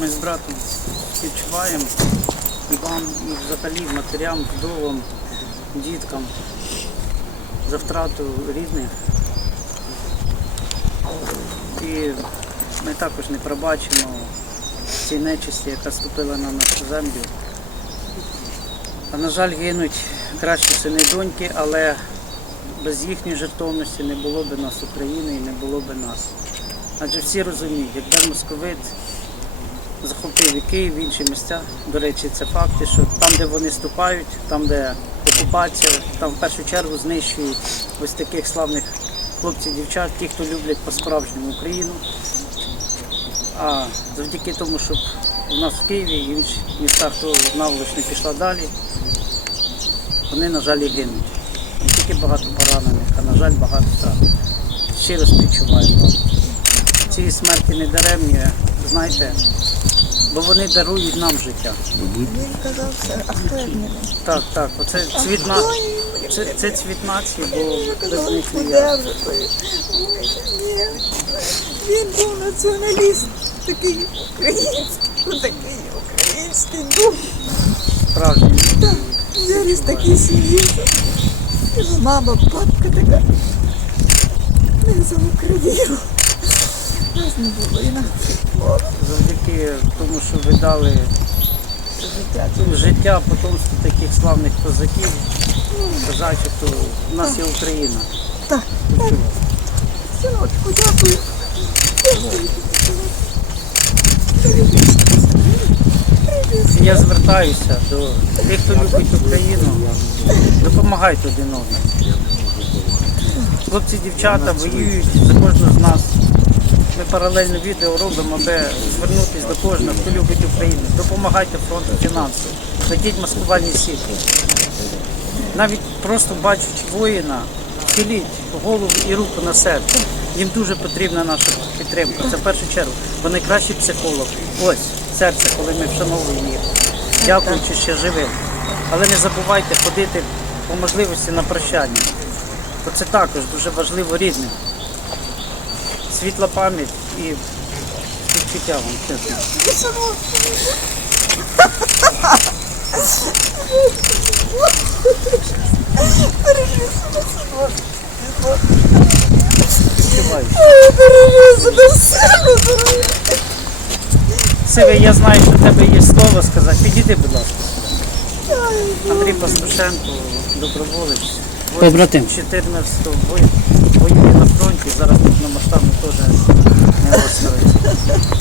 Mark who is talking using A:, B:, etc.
A: Ми з братом співчуваємо і вам, взагалі матерям, вдовам, діткам за втрату рідних. І ми також не пробачимо цій нечисті, яка ступила на нашу землю. А на жаль, гинуть кращі сини доньки, але без їхньої жертовності не було б нас України і не було б нас. Адже всі розуміють, якби московит захопив і Київ, інші місця. До речі, це факти, що там, де вони ступають, там, де окупація, там в першу чергу знищують ось таких славних хлопців, дівчат, ті, хто люблять по-справжньому Україну. А завдяки тому, щоб у нас в Києві і в інших містах, хто наволоч не пішла далі, вони, на жаль, і гинуть. Не тільки багато поранених, а на жаль, багато втрат. Співчуваю вам. Ці смерті не даремні, знаєте, бо вони дарують нам життя.
B: Він казав, це ахтирник.
A: Так, так, оце цвіт на... це, це цвіт нації, бо
B: Він
A: без
B: казав,
A: них не
B: куди вже той. Ні. Він був націоналіст, такий український, такий український дух.
A: справжні.
B: Так, виріс в такій сім'ї. Мама, папка така. Не за Україну. Не було інакше.
A: Завдяки тому, що ви дали
B: Життя
A: життя потомству таких славних козаків, козачок, то в нас є Україна.
B: Так. Синочку. Дякую.
A: Я звертаюся до тих, хто любить Україну, допомагайте один одному. Хлопці, дівчата воюють за кожного з нас. Ми паралельно відео робимо, аби звернутися до кожного, хто любить Україну. Допомагайте фронту фінансово, платіть маскувальні сітки. Навіть просто бачачи воїна, схиліть голову і руку на серце. Їм дуже потрібна наша підтримка. Це в першу чергу. Бо найкращий психолог. Ось серце, коли ми вшановуємо їх, дякуючи ще живим. Але не забувайте ходити по можливості на прощання. Бо це також дуже важливо рідним. Світла пам'ять і співчуття вам, чесно. Сивий, я знаю, що в тебе є слово сказати. Підійди, будь ласка. Андрій Пастушенко, доброволець. Побратим. 14-го воює на фронті, зараз тут на масштабно теж не розставиться.